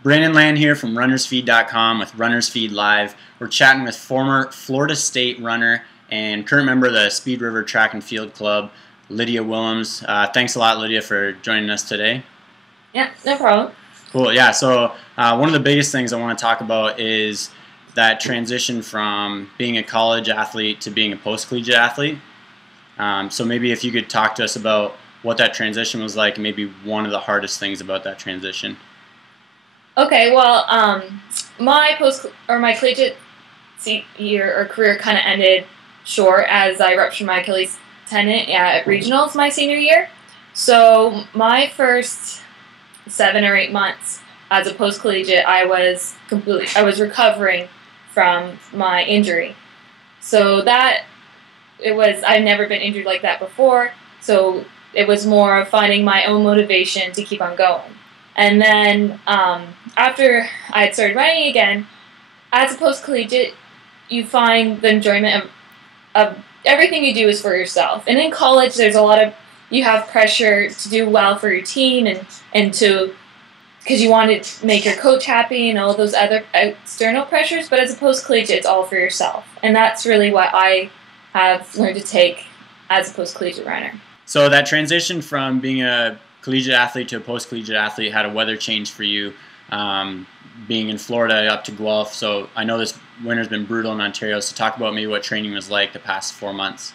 Brandon Land here from runnersfeed.com with Runners Feed Live. We're chatting with former Florida State runner and current member of the Speed River Track and Field Club, Lydia Willemse. Thanks a lot, Lydia, for joining us today. Yeah, no problem. Cool. Yeah, so one of the biggest things I want to talk about is that transition from being a college athlete to being a post-collegiate athlete. So maybe if you could talk to us about what that transition was like and maybe one of the hardest things about that transition. Okay, well, my collegiate year or career kind of ended short as I ruptured my Achilles tendon at regionals my senior year. So my first 7 or 8 months as a post-collegiate, I was recovering from my injury. So I'd never been injured like that before, so it was more of finding my own motivation to keep on going. And then after I had started running again, as a post-collegiate, you find the enjoyment of everything you do is for yourself. And in college, there's you have pressure to do well for your team because you want to make your coach happy and all those other external pressures. But as a post-collegiate, it's all for yourself. And that's really what I have learned to take as a post-collegiate runner. So that transition from being a collegiate athlete to a post-collegiate athlete had a weather change for you, being in Florida up to Guelph. So I know this winter's been brutal in Ontario, so talk about maybe what training was like the past 4 months.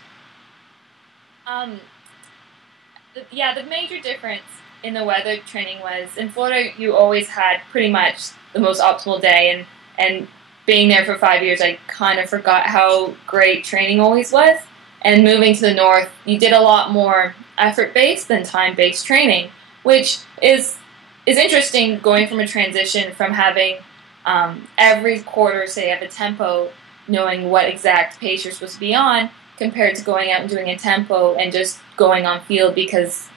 The major difference in the weather training was in Florida you always had pretty much the most optimal day, and being there for 5 years I kind of forgot how great training always was. And moving to the north, you did a lot more effort-based than time-based training, which is interesting, going from a transition from having every quarter, say, of a tempo, knowing what exact pace you're supposed to be on, compared to going out and doing a tempo and just going on field because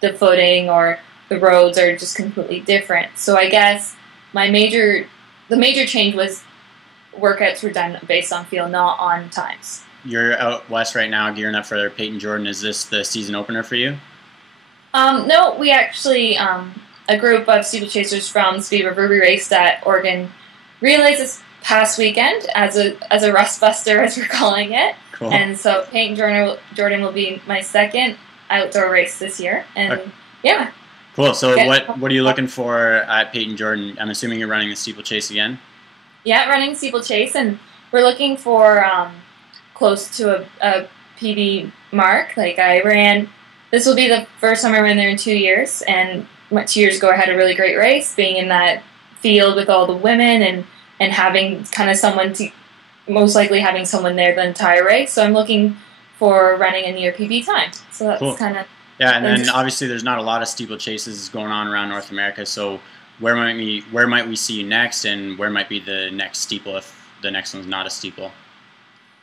the footing or the roads are just completely different. So I guess the major change was workouts were done based on field, not on times. You're out west right now gearing up for Peyton Jordan. Is this the season opener for you? No, we actually, a group of steeplechasers from Speed River, we raced at Oregon Relays this past weekend as a rust buster, as we're calling it. Cool. And so Peyton Jordan will be my second outdoor race this year. And okay. Yeah. Cool. So what are you looking for at Peyton Jordan? I'm assuming you're running the steeplechase again? Yeah, running steeplechase, and we're looking for close to a PB mark. Like this will be the first time I ran there in 2 years, and 2 years ago I had a really great race, being in that field with all the women and having kind of most likely having someone there the entire race. So I'm looking for running a near PB time. So that's cool. Kind of... Yeah, and then obviously there's not a lot of steeplechases going on around North America, so where might we see you next, and where might be the next steeple if the next one's not a steeple?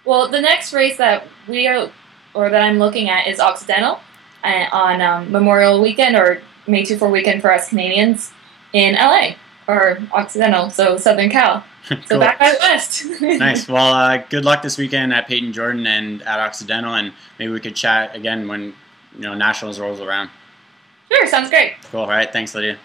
Well, the next race that I'm looking at is Occidental on Memorial Weekend, or May 2-4 weekend for us Canadians in LA, or Occidental, so Southern Cal. So cool. Back out west. Nice. Well, good luck this weekend at Peyton Jordan and at Occidental, and maybe we could chat again when Nationals rolls around. Sure, sounds great. Cool. All right. Thanks, Lydia.